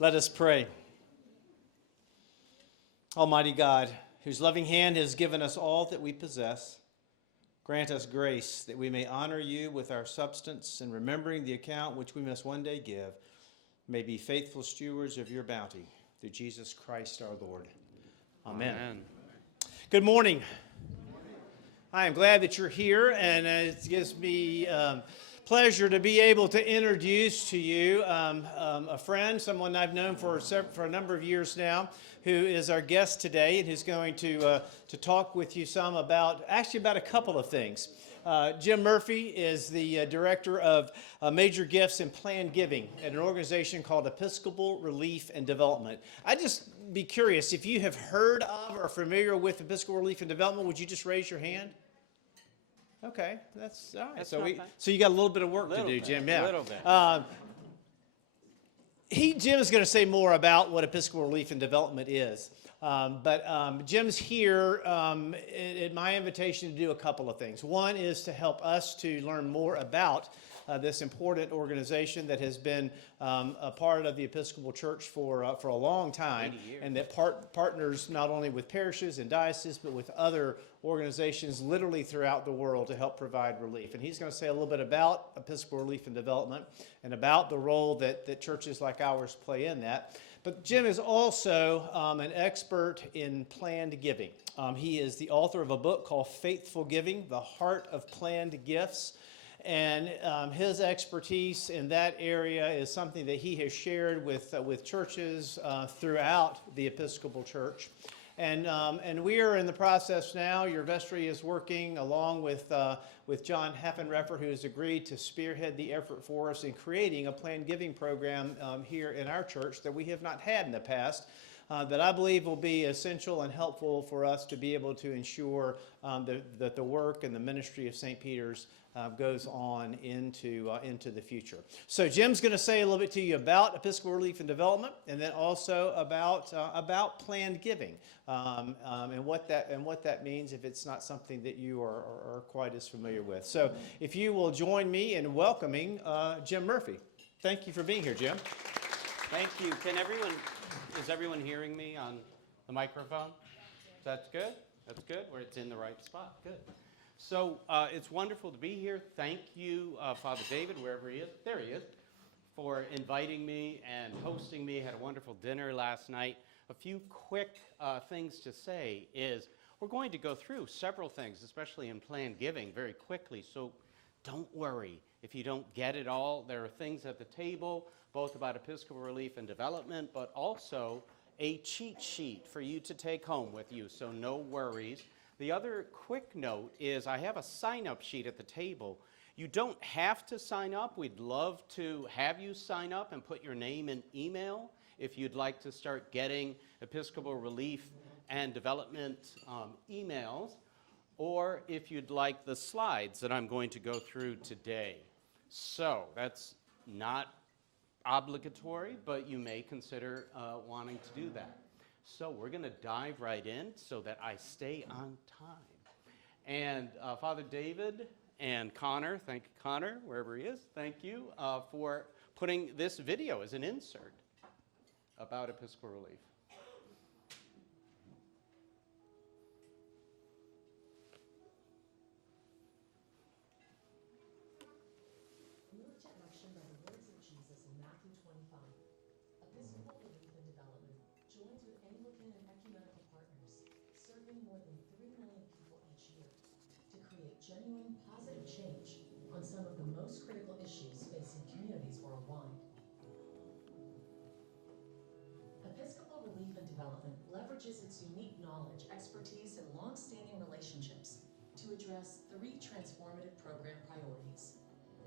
Let us pray. Almighty God, whose loving hand has given us all that we possess, grant us grace that we may honor you with our substance and remembering the account which we must one day give, may be faithful stewards of your bounty through Jesus Christ our Lord. Amen. Amen. Good morning. I am glad that you're here, and it gives me pleasure to be able to introduce to you a friend, someone I've known for a number of years now, who is our guest today and who's going to talk with you some about a couple of things. Jim Murphy is the director of major gifts and planned giving at an organization called Episcopal Relief and Development. I'd just be curious, if you have heard of or are familiar with Episcopal Relief and Development, would you just raise your hand? Okay, that's all right. So you got a little bit of work to do, Jim. Yeah, a little bit. Jim is going to say more about what Episcopal Relief and Development is. But Jim's here at my invitation to do a couple of things. One is to help us to learn more about this important organization that has been a part of the Episcopal Church for a long time, and that partners not only with parishes and dioceses, but with other organizations literally throughout the world to help provide relief. And he's going to say a little bit about Episcopal Relief and Development and about the role that churches like ours play in that. But Jim is also an expert in planned giving. He is the author of a book called Faithful Giving, The Heart of Planned Gifts. And his expertise in that area is something that he has shared with churches throughout the Episcopal Church. And we are in the process now. Your vestry is working along with John Heffenreffer, who has agreed to spearhead the effort for us in creating a planned giving program here in our church that we have not had in the past, that I believe will be essential and helpful for us to be able to ensure that the work and the ministry of St. Peter's goes on into the future. So Jim's going to say a little bit to you about Episcopal Relief and Development, and then also about planned giving and what that means if it's not something that you are quite as familiar with. So if you will join me in welcoming Jim Murphy. Thank you for being here, Jim. Thank you. Is everyone hearing me on the microphone? That's good? That's good? Where it's in the right spot. Good. So it's wonderful to be here. Thank you, Father David, wherever he is. There he is, for inviting me and hosting me. Had a wonderful dinner last night. A few quick things to say is we're going to go through several things, especially in planned giving, very quickly. So don't worry if you don't get it all. There are things at the table, both about Episcopal Relief and Development, but also a cheat sheet for you to take home with you, so no worries. The other quick note is I have a sign-up sheet at the table. You don't have to sign up. We'd love to have you sign up and put your name and email if you'd like to start getting Episcopal Relief and Development emails, or if you'd like the slides that I'm going to go through today. So that's not obligatory, but you may consider wanting to do that. So we're going to dive right in so that I stay on time. And Father David and Connor, thank you, Connor, wherever he is, thank you for putting this video as an insert about Episcopal Relief. Genuine positive change on some of the most critical issues facing communities worldwide. Episcopal Relief and Development leverages its unique knowledge, expertise, and long-standing relationships to address three transformative program priorities: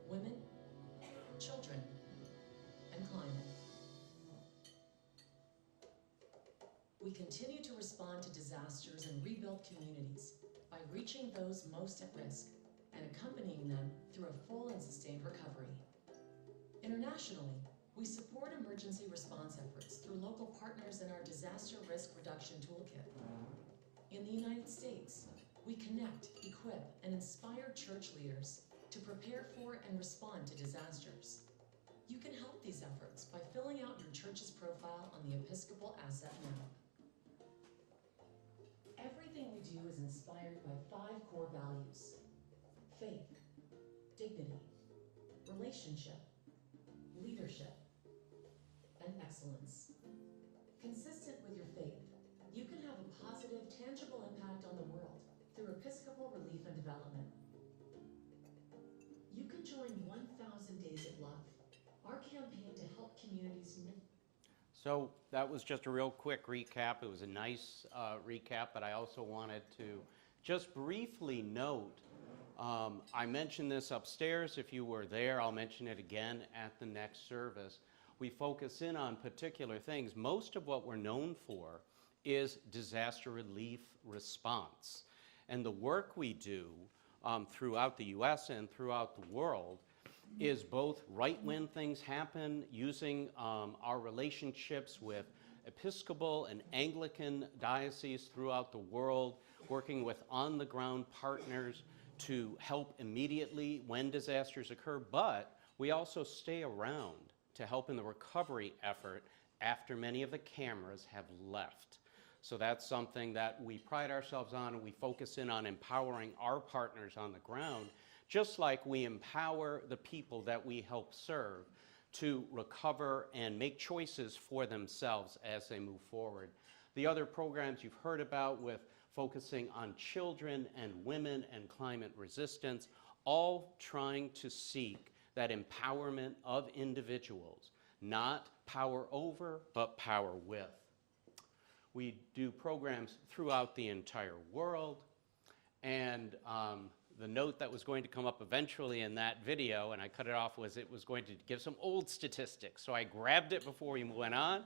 women, children, and climate. We continue to respond to disasters and rebuild communities by reaching those most at risk and accompanying them through a full and sustained recovery. Internationally, we support emergency response efforts through local partners in our Disaster Risk Reduction Toolkit. In the United States, we connect, equip, and inspire church leaders to prepare for and respond to disasters. You can help these efforts by filling out your church's profile the Episcopal Asset Map. Everything we do is inspired by 5 core values: faith, dignity, relationship, leadership, and excellence. Consistent with your faith, you can have a positive, tangible impact on the world through Episcopal Relief and Development. You can join 1,000 Days of Love, our campaign to help communities move. So that was just a real quick recap. It was a nice recap, but I also wanted to just briefly note, I mentioned this upstairs. If you were there, I'll mention it again at the next service. We focus in on particular things. Most of what we're known for is disaster relief response. And the work we do throughout the US and throughout the world is both right when things happen, using our relationships with Episcopal and Anglican dioceses throughout the world, working with on-the-ground partners to help immediately when disasters occur, but we also stay around to help in the recovery effort after many of the cameras have left. So that's something that we pride ourselves on, and we focus in on empowering our partners on the ground, just like we empower the people that we help serve to recover and make choices for themselves as they move forward. The other programs you've heard about with focusing on children and women and climate resistance, all trying to seek that empowerment of individuals, not power over, but power with. We do programs throughout the entire world, and the note that was going to come up eventually in that video, and I cut it off, was it was going to give some old statistics. So I grabbed it before we went on.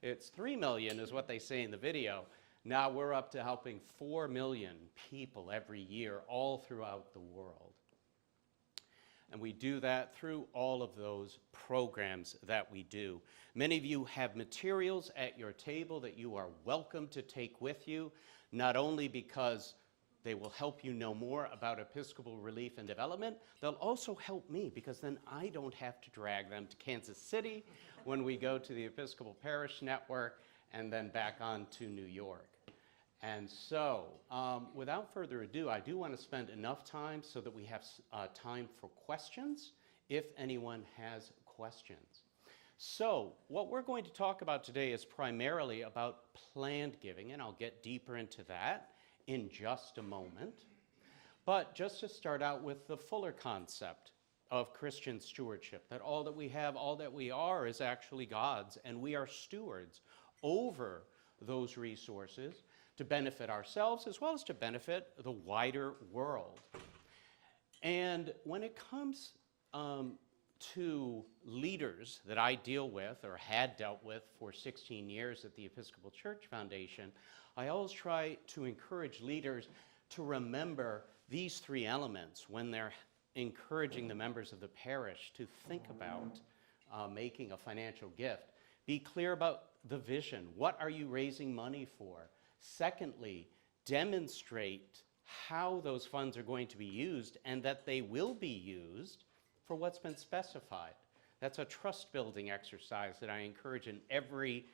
It's 3 million is what they say in the video. Now we're up to helping 4 million people every year all throughout the world. And we do that through all of those programs that we do. Many of you have materials at your table that you are welcome to take with you, not only because they will help you know more about Episcopal Relief and Development, they'll also help me because then I don't have to drag them to Kansas City when we go to the Episcopal Parish Network and then back on to New York. And so, without further ado, I do want to spend enough time so that we have time for questions, if anyone has questions. So, what we're going to talk about today is primarily about planned giving, and I'll get deeper into that in just a moment. But just to start out with the fuller concept of Christian stewardship, that all that we have, all that we are is actually God's, and we are stewards over those resources to benefit ourselves as well as to benefit the wider world. And when it comes to leaders that I deal with or had dealt with for 16 years at the Episcopal Church Foundation, I always try to encourage leaders to remember these 3 elements when they're encouraging the members of the parish to think about making a financial gift. Be clear about the vision. What are you raising money for? Secondly, demonstrate how those funds are going to be used and that they will be used for what's been specified. That's a trust-building exercise that I encourage in every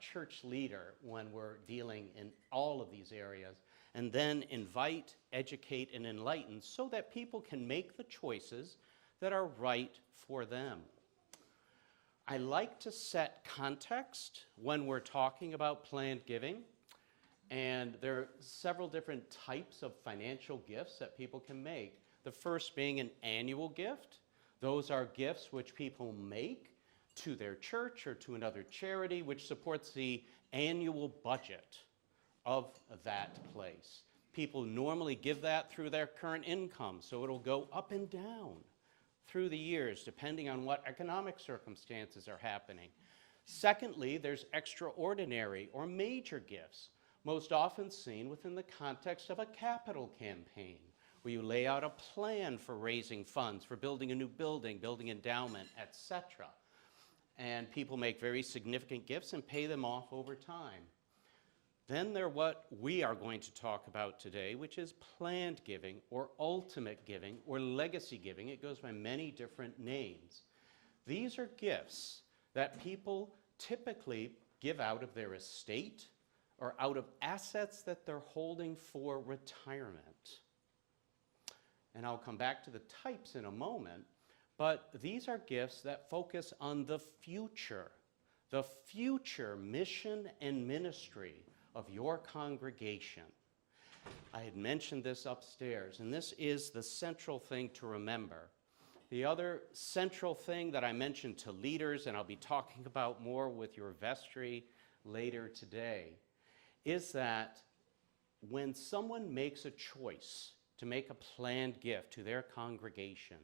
church leader when we're dealing in all of these areas. And then invite, educate, and enlighten so that people can make the choices that are right for them. I like to set context when we're talking about planned giving, and there are several different types of financial gifts that people can make. The first being an annual gift. Those are gifts which people make to their church or to another charity which supports the annual budget of that place. People normally give that through their current income, so it'll go up and down through the years, depending on what economic circumstances are happening. Secondly, there's extraordinary or major gifts, most often seen within the context of a capital campaign, where you lay out a plan for raising funds, for building a new building, building endowment, etc. And people make very significant gifts and pay them off over time. Then there's what we are going to talk about today, which is planned giving or ultimate giving or legacy giving. It goes by many different names. These are gifts that people typically give out of their estate or out of assets that they're holding for retirement. And I'll come back to the types in a moment, but these are gifts that focus on the future mission and ministry of your congregation. I had mentioned this upstairs, and this is the central thing to remember. The other central thing that I mentioned to leaders, and I'll be talking about more with your vestry later today, is that when someone makes a choice to make a planned gift to their congregation,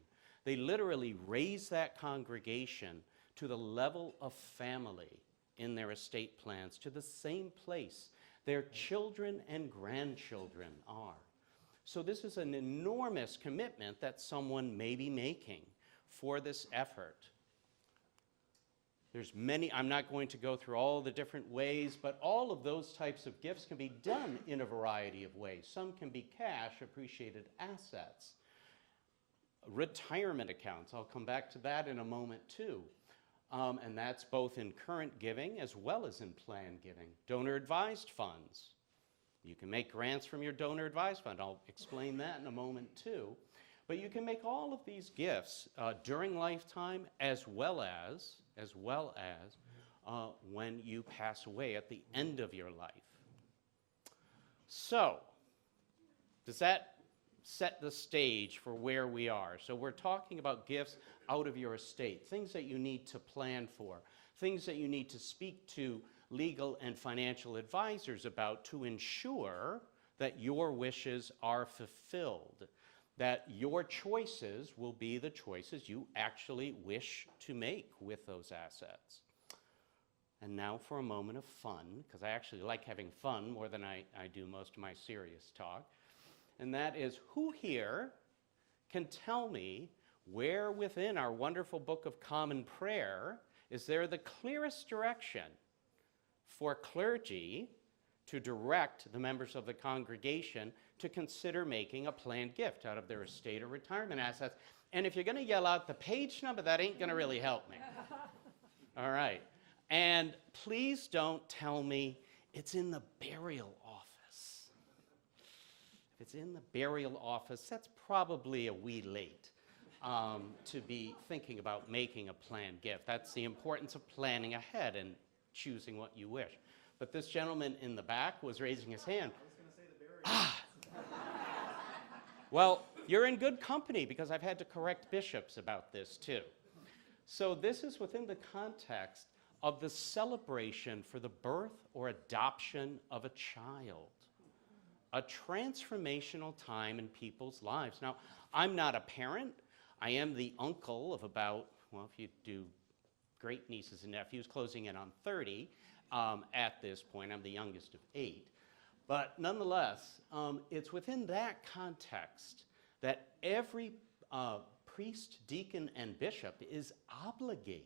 they literally raise that congregation to the level of family in their estate plans, to the same place their children and grandchildren are. So this is an enormous commitment that someone may be making for this effort. There's many, I'm not going to go through all the different ways, but all of those types of gifts can be done in a variety of ways. Some can be cash, appreciated assets, retirement accounts. I'll come back to that in a moment too. And that's both in current giving as well as in planned giving. Donor-advised funds. You can make grants from your donor-advised fund. I'll explain that in a moment too. But you can make all of these gifts during lifetime as well as when you pass away at the end of your life. So, does that set the stage for where we are? So we're talking about gifts out of your estate, things that you need to plan for, things that you need to speak to legal and financial advisors about to ensure that your wishes are fulfilled, that your choices will be the choices you actually wish to make with those assets. And now for a moment of fun, because I actually like having fun more than I do most of my serious talk. And that is, who here can tell me where within our wonderful Book of Common Prayer is there the clearest direction for clergy to direct the members of the congregation to consider making a planned gift out of their estate or retirement assets? And if you're going to yell out the page number, that ain't going to really help me. All right. And please don't tell me it's in the burial office. If it's in the burial office, that's probably a wee late to be thinking about making a planned gift. That's the importance of planning ahead and choosing what you wish. But this gentleman in the back was raising his hand. I was going to say the burial. Well, you're in good company because I've had to correct bishops about this too. So this is within the context of the celebration for the birth or adoption of a child. A transformational time in people's lives. Now, I'm not a parent. I am the uncle of about, well, if you do great nieces and nephews, closing in on 30 at this point. I'm the youngest of 8. But nonetheless, it's within that context that every priest, deacon, and bishop is obligated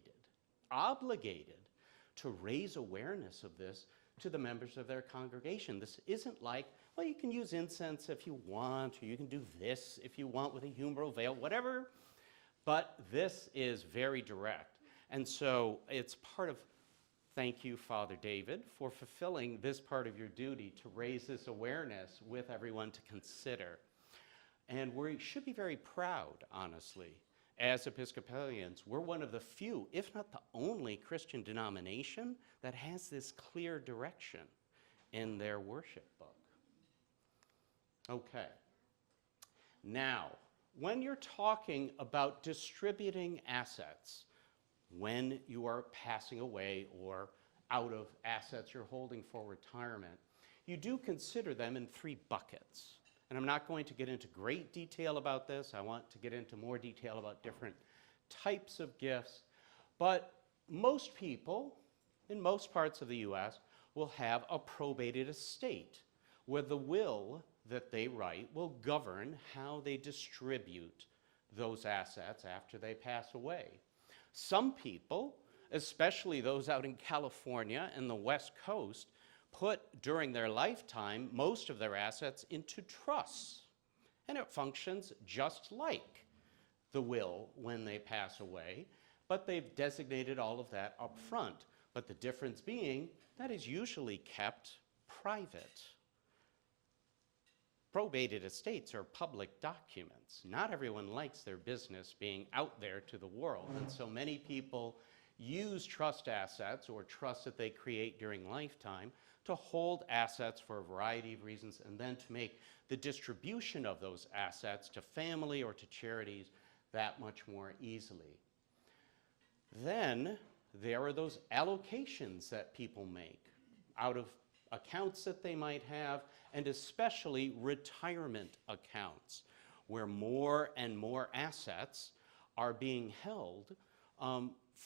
to raise awareness of this to the members of their congregation. This isn't like, well, you can use incense if you want, or you can do this if you want with a humeral veil, whatever. But this is very direct. And so it's part of, thank you, Father David, for fulfilling this part of your duty to raise this awareness with everyone to consider. And we should be very proud, honestly. As Episcopalians, we're one of the few, if not the only, Christian denomination that has this clear direction in their worship book. Okay. Now, when you're talking about distributing assets, when you are passing away or out of assets you're holding for retirement, you do consider them in 3 buckets. And I'm not going to get into great detail about this. I want to get into more detail about different types of gifts. But most people, in most parts of the U.S., will have a probated estate where the will that they write will govern how they distribute those assets after they pass away. Some people, especially those out in California and the West Coast, put during their lifetime most of their assets into trusts. And it functions just like the will when they pass away, but they've designated all of that up front. but the difference being that is usually kept private. Probated estates are public documents. Not everyone likes their business being out there to the world, and so many people use trust assets or trust that they create during lifetime to hold assets for a variety of reasons and then to make the distribution of those assets to family or to charities that much more easily. Then there are those allocations that people make out of accounts that they might have, and especially retirement accounts, where more and more assets are being held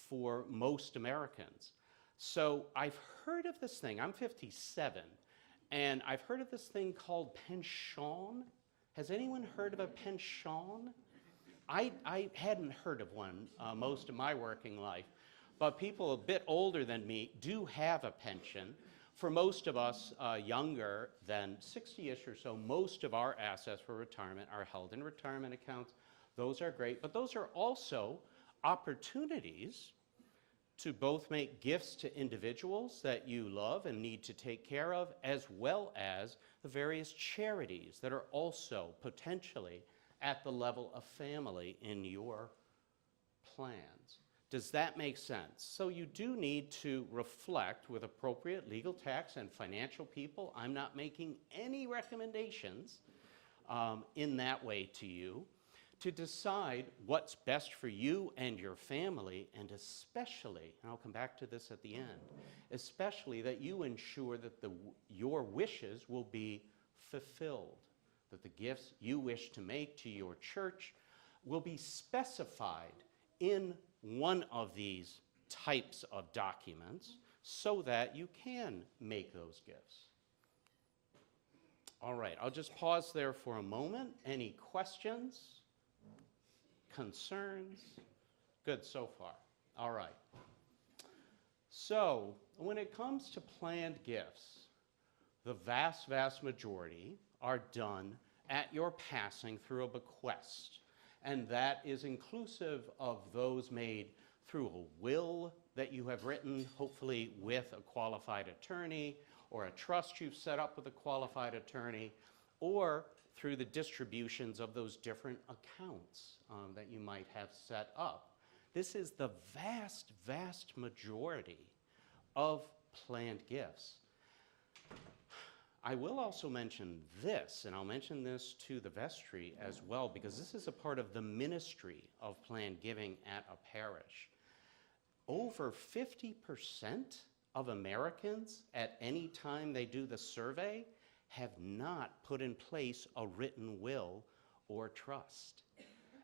for most Americans. So I've heard of this thing. I'm 57, and I've heard of this thing called pension. Has anyone heard of a pension? I hadn't heard of one most of my working life, but people a bit older than me do have a pension. For most of us younger than 60-ish or so, most of our assets for retirement are held in retirement accounts. Those are great, but those are also opportunities to both make gifts to individuals that you love and need to take care of, as well as the various charities that are also potentially at the level of family in your plans. Does that make sense? So you do need to reflect with appropriate legal tax and financial people. I'm not making any recommendations in that way to you, to decide what's best for you and your family, and especially, and I'll come back to this at the end, especially that you ensure that your wishes will be fulfilled, that the gifts you wish to make to your church will be specified in one of these types of documents so that you can make those gifts. All right, I'll just pause there for a moment. Any questions? Concerns? Good so far. All right. So, when it comes to planned gifts, the vast, vast majority are done at your passing through a bequest. And that is inclusive of those made through a will that you have written, hopefully with a qualified attorney, or a trust you've set up with a qualified attorney, or through the distributions of those different accounts that you might have set up. This is the vast, vast majority of planned gifts. I will also mention this, and I'll mention this to the vestry as well, because this is a part of the ministry of planned giving at a parish. Over 50% of Americans at any time they do the survey have not put in place a written will or trust.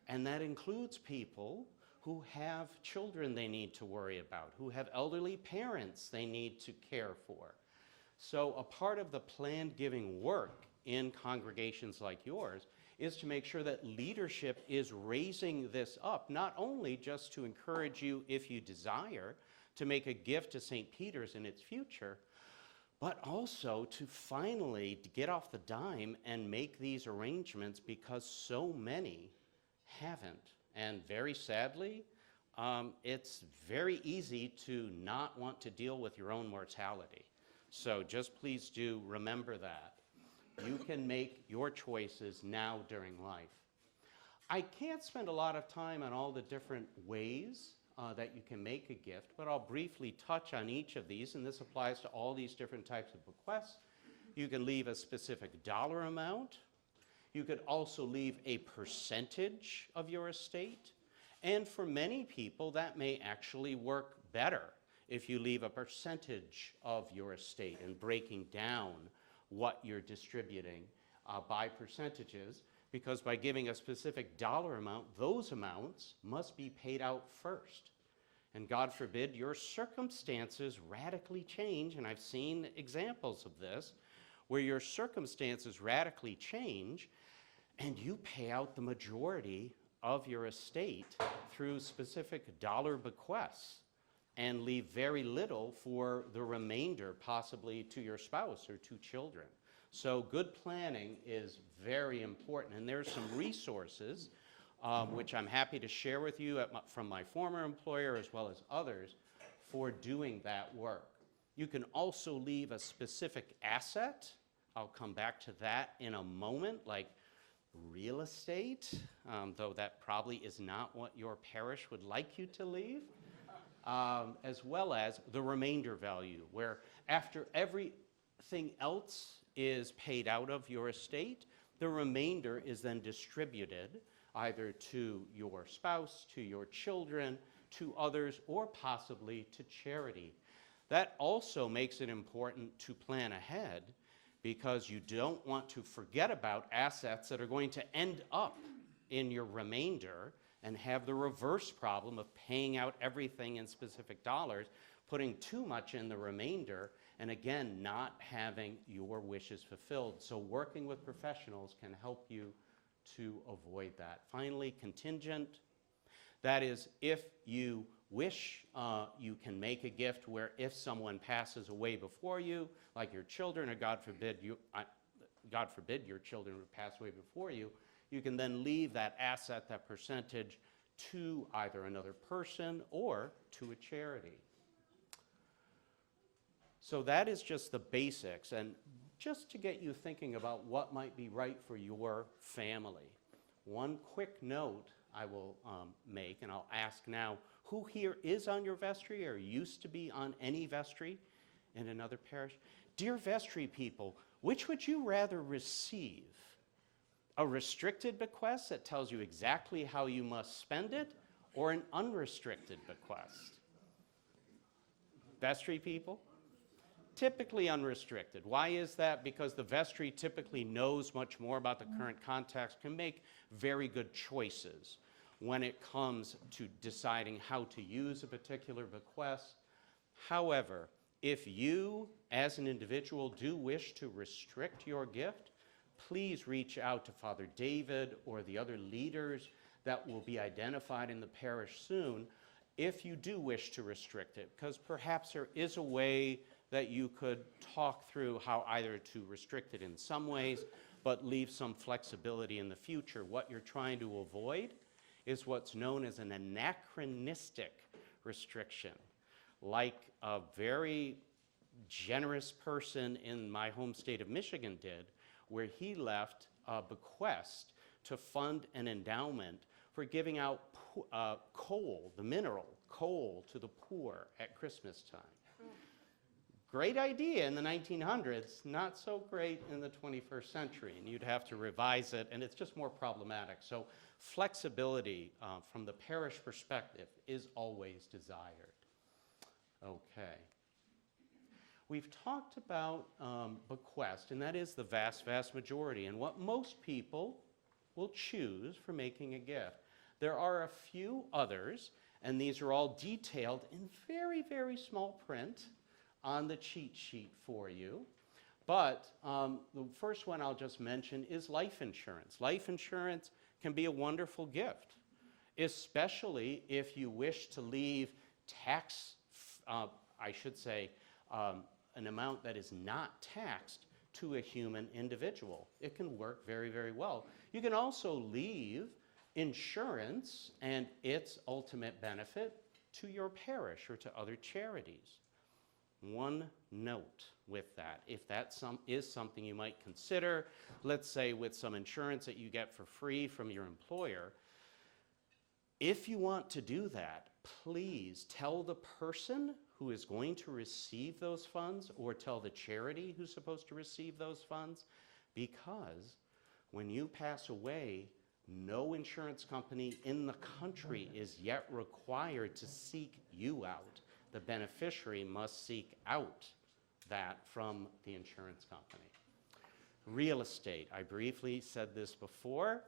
And that includes people who have children they need to worry about, who have elderly parents they need to care for. So a part of the planned giving work in congregations like yours is to make sure that leadership is raising this up, not only just to encourage you, if you desire, to make a gift to St. Peter's in its future, but also to finally get off the dime and make these arrangements, because so many haven't. And very sadly, it's very easy to not want to deal with your own mortality. So just please do remember that. You can make your choices now during life. I can't spend a lot of time on all the different ways that you can make a gift, but I'll briefly touch on each of these, and this applies to all these different types of bequests. You can leave a specific dollar amount. You could also leave a percentage of your estate. And for many people, that may actually work better if you leave a percentage of your estate and breaking down what you're distributing by percentages, because by giving a specific dollar amount, those amounts must be paid out first. And God forbid your circumstances radically change, and I've seen examples of this, where your circumstances radically change and you pay out the majority of your estate through specific dollar bequests and leave very little for the remainder, possibly to your spouse or to children. So good planning is very important, and there's some resources which I'm happy to share with you from my former employer as well as others for doing that work. You can also leave a specific asset. I'll come back to that in a moment, like real estate, though that probably is not what your parish would like you to leave, as well as the remainder value, where after everything else is paid out of your estate, the remainder is then distributed either to your spouse, to your children, to others, or possibly to charity. That also makes it important to plan ahead, because you don't want to forget about assets that are going to end up in your remainder and have the reverse problem of paying out everything in specific dollars, putting too much in the remainder, and again, not having your wishes fulfilled. So working with professionals can help you to avoid that. Finally, contingent. That is, if you wish, you can make a gift where if someone passes away before you, like your children, or God forbid your children would pass away before you, you can then leave that asset, that percentage, to either another person or to a charity. So that is just the basics, and just to get you thinking about what might be right for your family. One quick note I will make, and I'll ask now, who here is on your vestry or used to be on any vestry in another parish? Dear vestry people, which would you rather receive? A restricted bequest that tells you exactly how you must spend it, or an unrestricted bequest? Vestry people? Typically unrestricted. Why is that? Because the vestry typically knows much more about the current context, can make very good choices when it comes to deciding how to use a particular bequest. However, if you, as an individual, do wish to restrict your gift, please reach out to Father David or the other leaders that will be identified in the parish soon if you do wish to restrict it, because perhaps there is a way that you could talk through how either to restrict it in some ways, but leave some flexibility in the future. What you're trying to avoid is what's known as an anachronistic restriction, like a very generous person in my home state of Michigan did, where he left a bequest to fund an endowment for giving out coal, the mineral coal, to the poor at Christmas time. Great idea in the 1900s, not so great in the 21st century, and you'd have to revise it, and it's just more problematic. So flexibility from the parish perspective is always desired. Okay. We've talked about bequest, and that is the vast, vast majority, and what most people will choose for making a gift. There are a few others, and these are all detailed in very, very small print on the cheat sheet for you. But the first one I'll just mention is life insurance. Life insurance can be a wonderful gift, especially if you wish to leave an amount that is not taxed to a human individual. It can work very, very well. You can also leave insurance and its ultimate benefit to your parish or to other charities. One note with that, if that is something you might consider, let's say with some insurance that you get for free from your employer, if you want to do that, please tell the person who is going to receive those funds or tell the charity who's supposed to receive those funds, because when you pass away, no insurance company in the country is yet required to seek you out. The beneficiary must seek out that from the insurance company. Real estate, I briefly said this before.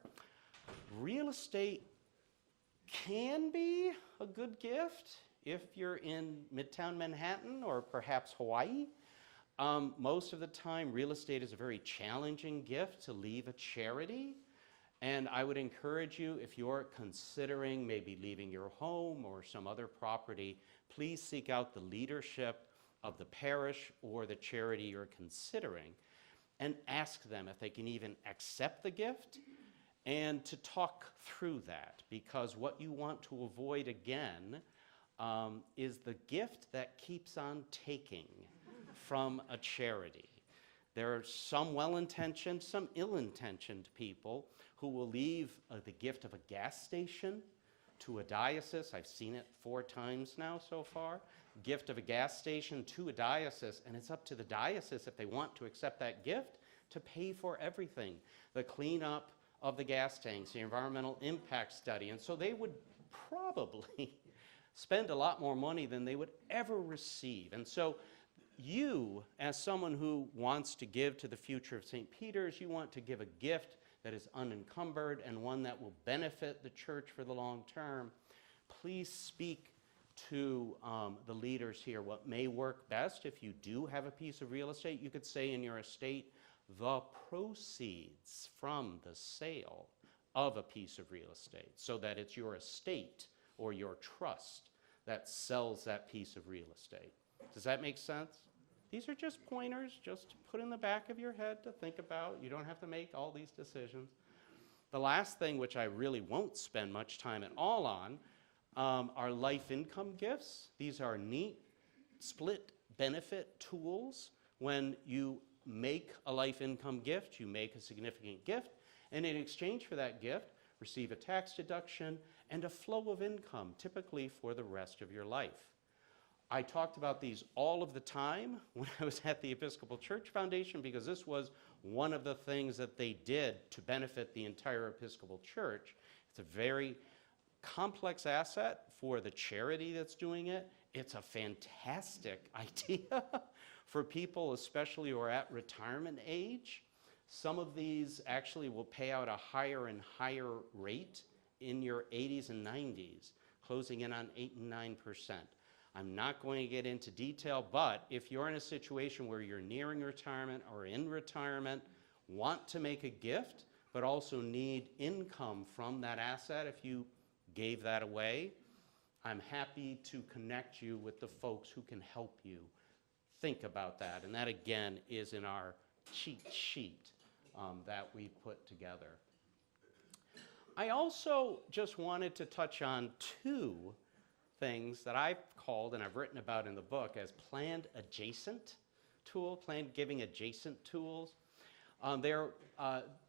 Real estate can be a good gift if you're in Midtown Manhattan or perhaps Hawaii. Most of the time, real estate is a very challenging gift to leave a charity. And I would encourage you, if you're considering maybe leaving your home or some other property, please seek out the leadership of the parish or the charity you're considering and ask them if they can even accept the gift and to talk through that, because what you want to avoid again is the gift that keeps on taking from a charity. There are some well-intentioned, some ill-intentioned people who will leave the gift of a gas station to a diocese. I've seen it 4 times now so far. Gift of a gas station to a diocese, and it's up to the diocese, if they want to accept that gift, to pay for everything. The cleanup of the gas tanks, the environmental impact study, and so they would probably spend a lot more money than they would ever receive. And so you, as someone who wants to give to the future of St. Peter's, you want to give a gift that is unencumbered and one that will benefit the church for the long term. Please speak to the leaders here what may work best. If you do have a piece of real estate, you could say in your estate, the proceeds from the sale of a piece of real estate, so that it's your estate or your trust that sells that piece of real estate. Does that make sense? These are just pointers, just to put in the back of your head to think about. You don't have to make all these decisions. The last thing, which I really won't spend much time at all on, are life income gifts. These are neat split benefit tools. When you make a life income gift, you make a significant gift, and in exchange for that gift, receive a tax deduction and a flow of income, typically for the rest of your life. I talked about these all of the time when I was at the Episcopal Church Foundation, because this was one of the things that they did to benefit the entire Episcopal Church. It's a very complex asset for the charity that's doing it. It's a fantastic idea for people, especially who are at retirement age. Some of these actually will pay out a higher and higher rate in your 80s and 90s, closing in on 8 and 9%. I'm not going to get into detail, but if you're in a situation where you're nearing retirement or in retirement, want to make a gift, but also need income from that asset if you gave that away, I'm happy to connect you with the folks who can help you think about that. And that, again, is in our cheat sheet that we put together. I also just wanted to touch on 2 things that I've called and I've written about in the book as planned adjacent tool, planned giving adjacent tools. They're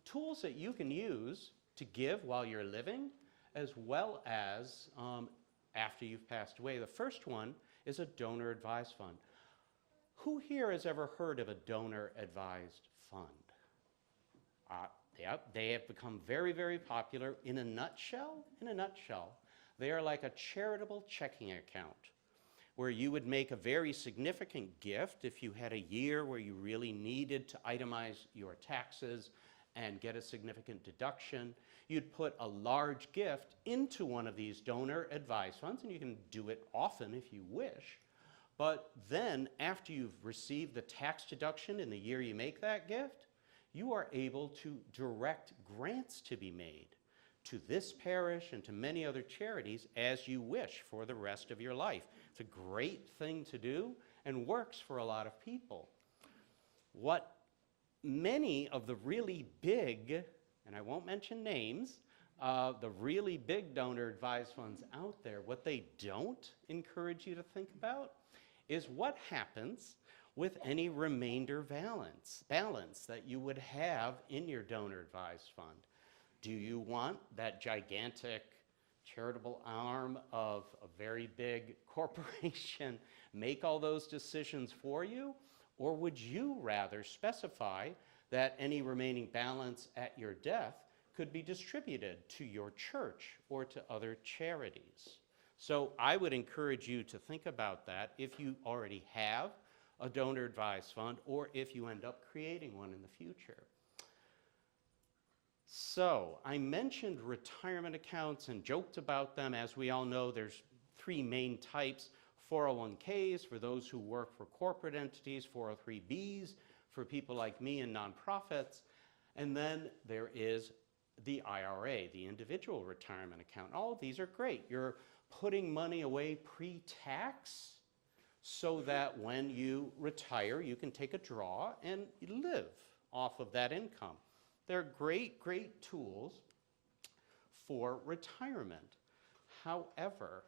tools that you can use to give while you're living, as well as after you've passed away. The first one is a donor advised fund. Who here has ever heard of a donor advised fund? They have become very, very popular. In a nutshell, they are like a charitable checking account where you would make a very significant gift if you had a year where you really needed to itemize your taxes and get a significant deduction. You'd put a large gift into one of these donor advised funds, and you can do it often if you wish. But then, after you've received the tax deduction in the year you make that gift, you are able to direct grants to be made to this parish and to many other charities as you wish for the rest of your life. It's a great thing to do and works for a lot of people. What many of the really big, and I won't mention names, the really big donor advised funds out there, what they don't encourage you to think about is what happens with any remainder balance that you would have in your donor advised fund. Do you want that gigantic charitable arm of a very big corporation make all those decisions for you? Or would you rather specify that any remaining balance at your death could be distributed to your church or to other charities? So I would encourage you to think about that if you already have a donor advised fund or if you end up creating one in the future. So I mentioned retirement accounts and joked about them. As we all know, there's 3 main types: 401ks for those who work for corporate entities, 403bs for people like me and nonprofits, and then there is the IRA, the individual retirement account. All of these are great. You're putting money away pre-tax so that when you retire, you can take a draw and live off of that income. They're great, great tools for retirement. However,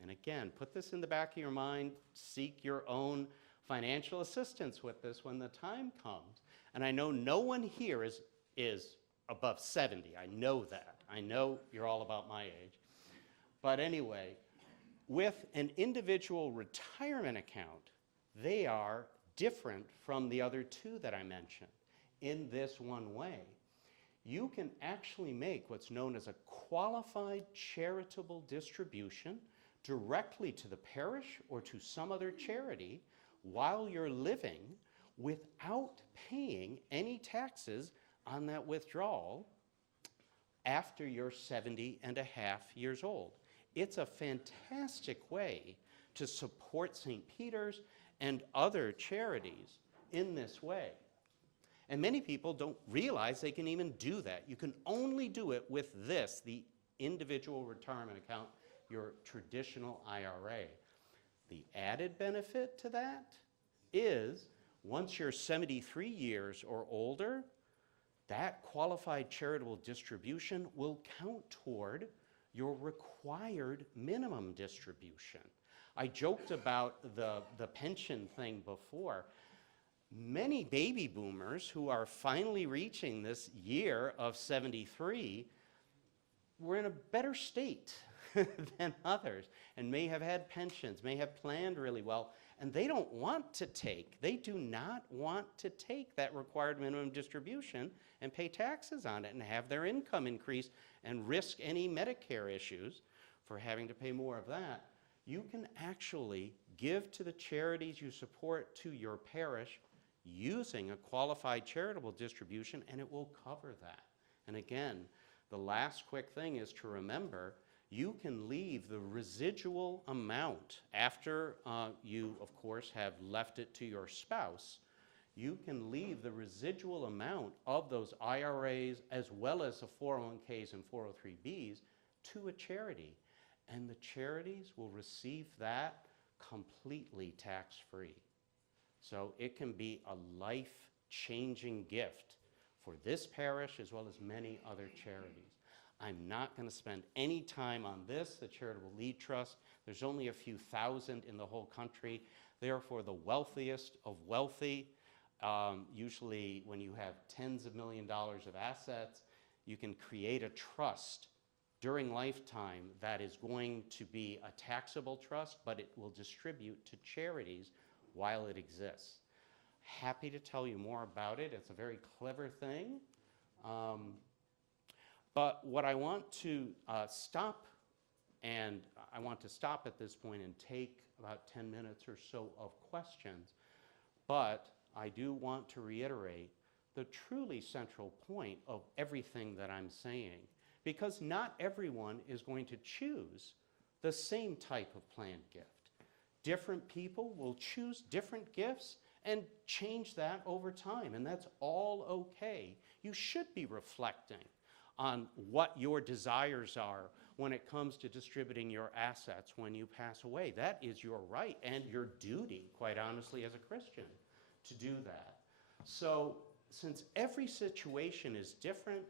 And again, put this in the back of your mind. Seek your own financial assistance with this when the time comes. And I know no one here is above 70. I know that. I know you're all about my age. But anyway, with an individual retirement account, they are different from the other two that I mentioned in this one way. You can actually make what's known as a qualified charitable distribution directly to the parish or to some other charity while you're living without paying any taxes on that withdrawal after you're 70 and a half years old. It's a fantastic way to support St. Peter's and other charities in this way. And many people don't realize they can even do that. You can only do it with this, the individual retirement account, your traditional IRA. The added benefit to that is once you're 73 years or older, that qualified charitable distribution will count toward your required minimum distribution. I joked about the pension thing before. Many baby boomers who are finally reaching this year of 73 were in a better state than others and may have had pensions, may have planned really well, and they don't want to take, they do not want to take that required minimum distribution and pay taxes on it and have their income increase and risk any Medicare issues for having to pay more of that. You can actually give to the charities you support to your parish using a qualified charitable distribution, and it will cover that. And again, the last quick thing is to remember, you can leave the residual amount after you, of course, have left it to your spouse. You can leave the residual amount of those IRAs as well as the 401ks and 403bs to a charity. And the charities will receive that completely tax-free. So it can be a life-changing gift for this parish as well as many other charities. I'm not going to spend any time on this, the Charitable Lead Trust. There's only a few thousand in the whole country. They are for the wealthiest of wealthy. Usually when you have tens of $millions of assets, you can create a trust during lifetime that is going to be a taxable trust, but it will distribute to charities while it exists. Happy to tell you more about it. It's a very clever thing. But what I want to stop at this point and take about 10 minutes or so of questions. But I do want to reiterate the truly central point of everything that I'm saying, because not everyone is going to choose the same type of planned gift. Different people will choose different gifts and change that over time, and that's all okay. You should be reflecting on what your desires are when it comes to distributing your assets when you pass away. That is your right and your duty, quite honestly, as a Christian, to do that. So, since every situation is different,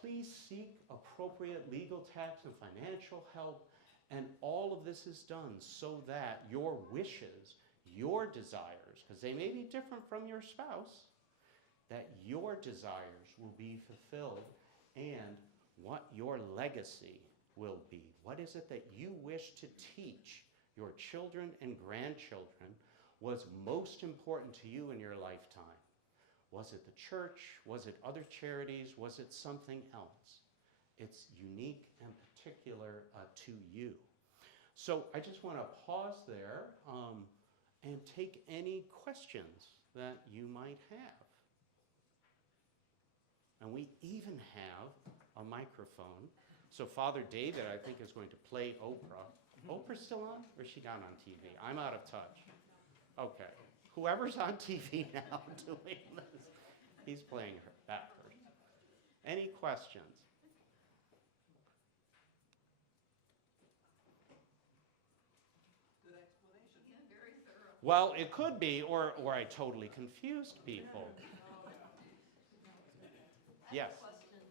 please seek appropriate legal, tax, and financial help, and all of this is done so that your wishes, your desires, because they may be different from your spouse, that your desires will be fulfilled and what your legacy will be. What is it that you wish to teach your children and grandchildren was most important to you in your lifetime? Was it the church? Was it other charities? Was it something else? It's unique and particular to you. So I just want to pause there and take any questions that you might have. And we even have a microphone. So Father David, I think, is going to play Oprah. Oprah's still on, or is she not on TV? I'm out of touch. Okay. Whoever's on TV now doing this, he's playing that person. Any questions? Good explanation. Yeah, very thorough. Well, it could be, or I totally confused people. Yes. Question.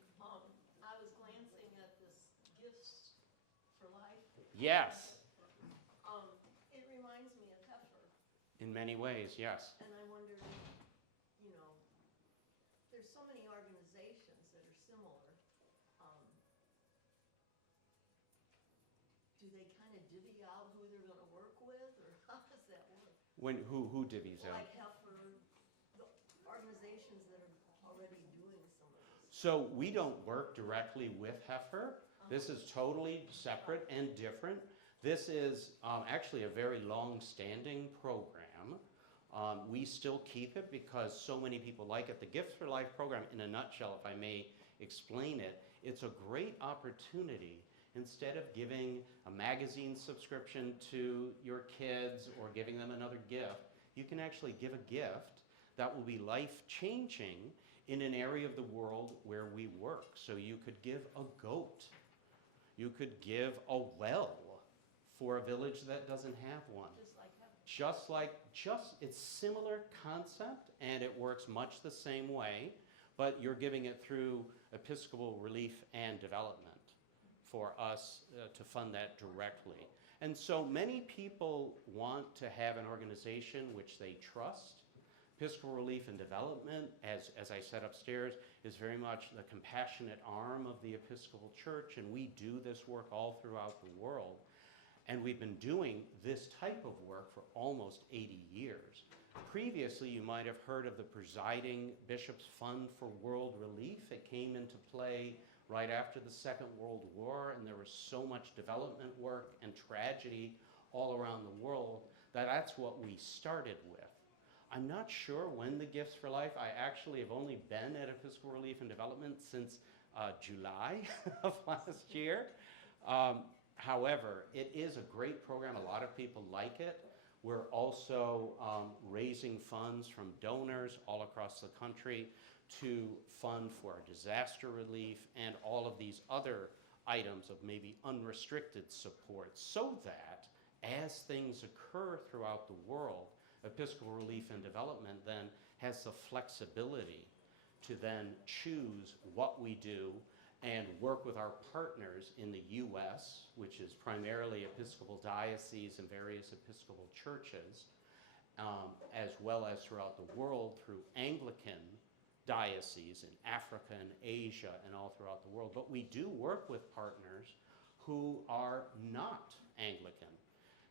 I was glancing at this Gifts for Life. Yes. In many ways, yes. And I wondered, you know, there's so many organizations that are similar. Do they kind of divvy out who they're going to work with, or how does that work? Who divvies out? Like Heifer, the organizations that are already doing some of this. So we don't work directly with Heifer. This is totally separate and different. This is actually a very long-standing program. We still keep it because so many people like it. The Gifts for Life program, in a nutshell, if I may explain it, it's a great opportunity. Instead of giving a magazine subscription to your kids or giving them another gift, you can actually give a gift that will be life-changing in an area of the world where we work. So you could give a goat. You could give a well for a village that doesn't have one. It's similar concept, and it works much the same way, but you're giving it through Episcopal Relief and Development for us to fund that directly. And so many people want to have an organization which they trust. Episcopal Relief and Development, as I said upstairs, is very much the compassionate arm of the Episcopal Church, and we do this work all throughout the world. And we've been doing this type of work for almost 80 years. Previously, you might have heard of the Presiding Bishop's Fund for World Relief. It came into play right after the Second World War, and there was so much development work and tragedy all around the world that that's what we started with. I'm not sure when the Gifts for Life, I actually have only been at Episcopal Relief and Development since July of last year. However, it is a great program. A lot of people like it. We're also raising funds from donors all across the country to fund for disaster relief and all of these other items of maybe unrestricted support, so that as things occur throughout the world, Episcopal Relief and Development then has the flexibility to then choose what we do and work with our partners in the U.S., which is primarily Episcopal dioceses and various Episcopal churches, as well as throughout the world through Anglican dioceses in Africa and Asia and all throughout the world. But we do work with partners who are not Anglican.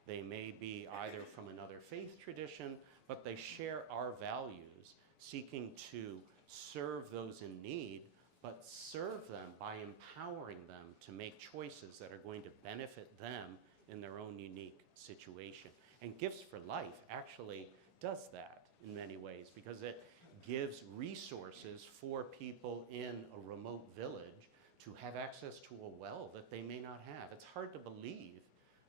They may be either from another faith tradition, but they share our values, seeking to serve those in need, but serve them by empowering them to make choices that are going to benefit them in their own unique situation. And Gifts for Life actually does that in many ways, because it gives resources for people in a remote village to have access to a well that they may not have. It's hard to believe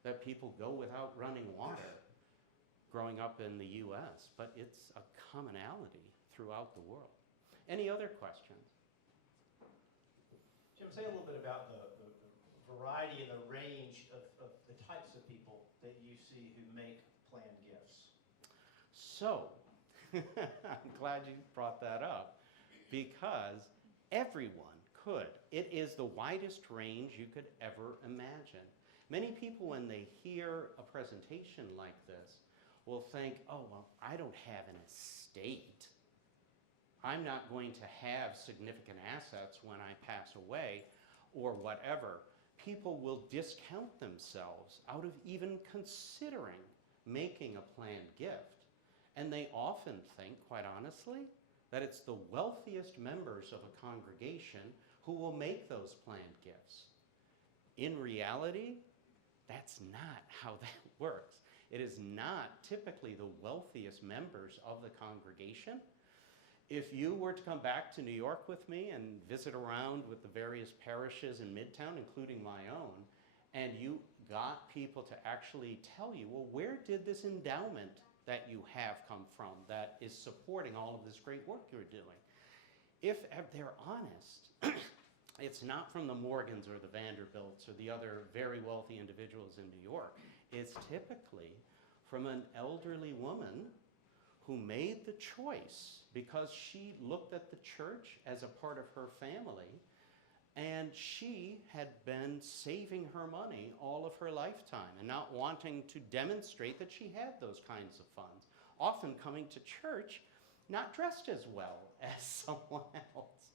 that people go without running water growing up in the U.S., but it's a commonality throughout the world. Any other questions? Jim, say a little bit about the variety and the range of the types of people that you see who make planned gifts. So, I'm glad you brought that up, because everyone could. It is the widest range you could ever imagine. Many people, when they hear a presentation like this, will think, oh, well, I don't have an estate. I'm not going to have significant assets when I pass away, or whatever. People will discount themselves out of even considering making a planned gift. And they often think, quite honestly, that it's the wealthiest members of a congregation who will make those planned gifts. In reality, that's not how that works. It is not typically the wealthiest members of the congregation. If you were to come back to New York with me and visit around with the various parishes in Midtown, including my own, and you got people to actually tell you, well, where did this endowment that you have come from that is supporting all of this great work you're doing? If they're honest, it's not from the Morgans or the Vanderbilts or the other very wealthy individuals in New York. It's typically from an elderly woman who made the choice because she looked at the church as a part of her family, and she had been saving her money all of her lifetime and not wanting to demonstrate that she had those kinds of funds. often coming to church not dressed as well as someone else.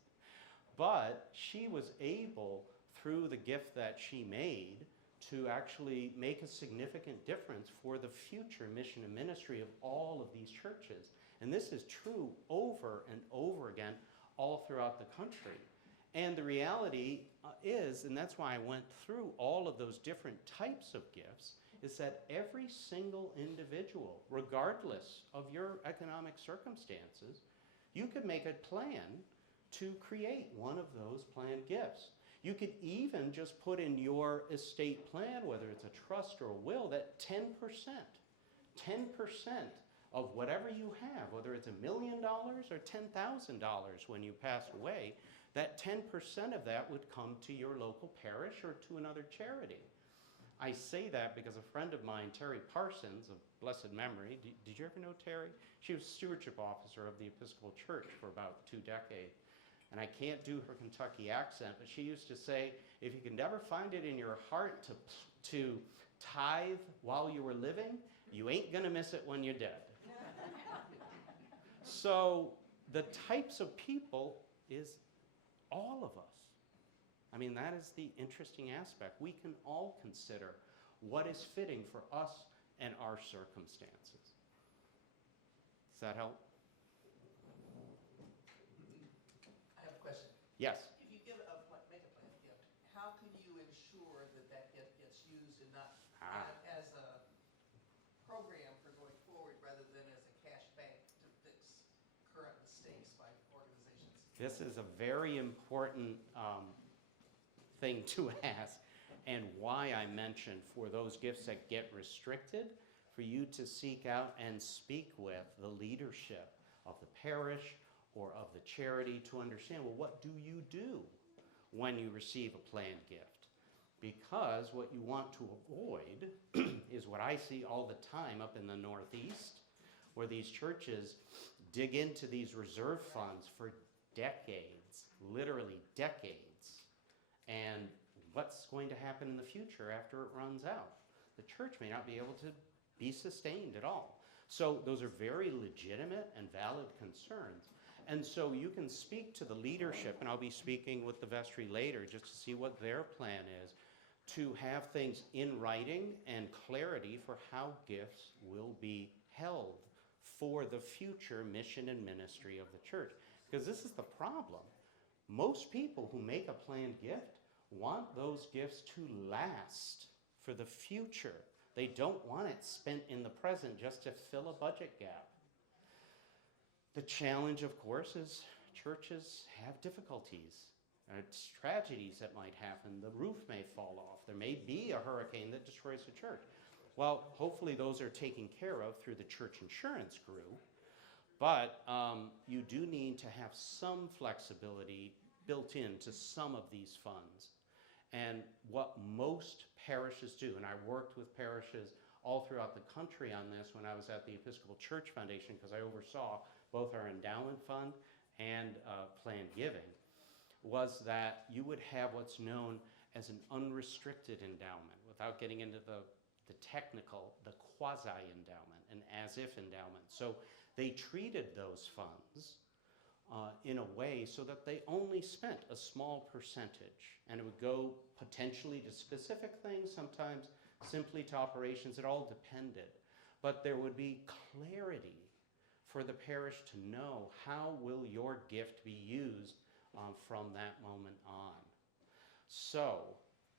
But she was able, through the gift that she made, to actually make a significant difference for the future mission and ministry of all of these churches. And this is true over and over again all throughout the country. And the reality is, and that's why I went through all of those different types of gifts, is that every single individual, regardless of your economic circumstances, you could make a plan to create one of those planned gifts. You could even just put in your estate plan, whether it's a trust or a will, that 10% of whatever you have, whether it's $1 million or $10,000 when you pass away, that 10% of that would come to your local parish or to another charity. I say that because a friend of mine, Terry Parsons, of blessed memory, did you ever know Terry? She was stewardship officer of the Episcopal Church for about 2 decades. And I can't do her Kentucky accent, but she used to say, if you can never find it in your heart to tithe while you were living, you ain't gonna miss it when you're dead. So the types of people is all of us. I mean, that is the interesting aspect. We can all consider what is fitting for us and our circumstances. Does that help? I have a question. Yes. If you make a planned gift, how can you ensure that that gift gets used and not as a program for going forward rather than as a cash bank to fix current mistakes by organizations? This is a very important thing to ask, and why I mentioned for those gifts that get restricted, for you to seek out and speak with the leadership of the parish or of the charity to understand, well, what do you do when you receive a planned gift? Because what you want to avoid is what I see all the time up in the Northeast, where these churches dig into these reserve funds for decades, literally decades. And what's going to happen in the future after it runs out? The church may not be able to be sustained at all. So those are very legitimate and valid concerns. And so you can speak to the leadership, and I'll be speaking with the vestry later just to see what their plan is, to have things in writing and clarity for how gifts will be held for the future mission and ministry of the church. Because this is the problem. Most people who make a planned gift want those gifts to last for the future. They don't want it spent in the present just to fill a budget gap. The challenge, of course, is churches have difficulties. It's tragedies that might happen. The roof may fall off. There may be a hurricane that destroys the church. Well, hopefully those are taken care of through the church insurance group. But you do need to have some flexibility built into some of these funds. And what most parishes do, and I worked with parishes all throughout the country on this when I was at the Episcopal Church Foundation, because I oversaw both our endowment fund and planned giving, was that you would have what's known as an unrestricted endowment, without getting into the technical, the quasi-endowment, an as-if endowment. So they treated those funds in a way so that they only spent a small percentage, and it would go potentially to specific things, sometimes simply to operations. It all depended. But there would be clarity for the parish to know how will your gift be used from that moment on. So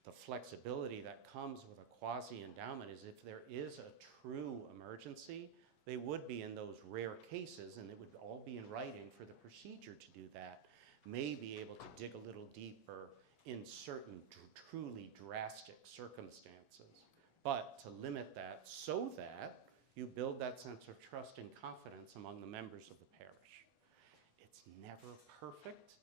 the flexibility that comes with a quasi-endowment is if there is a true emergency, they would be in those rare cases, and it would all be in writing for the procedure to do that, may be able to dig a little deeper in certain truly drastic circumstances. But to limit that so that you build that sense of trust and confidence among the members of the parish. It's never perfect,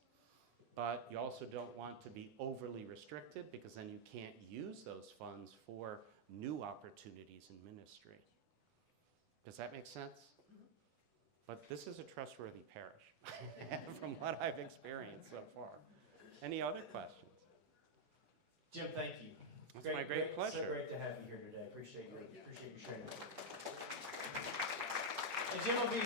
but you also don't want to be overly restricted, because then you can't use those funds for new opportunities in ministry. Does that make sense? But this is a trustworthy parish from what I've experienced so far. Any other questions? Jim, thank you. It's my great pleasure. So great to have you here today. Appreciate you sharing that. Jim will be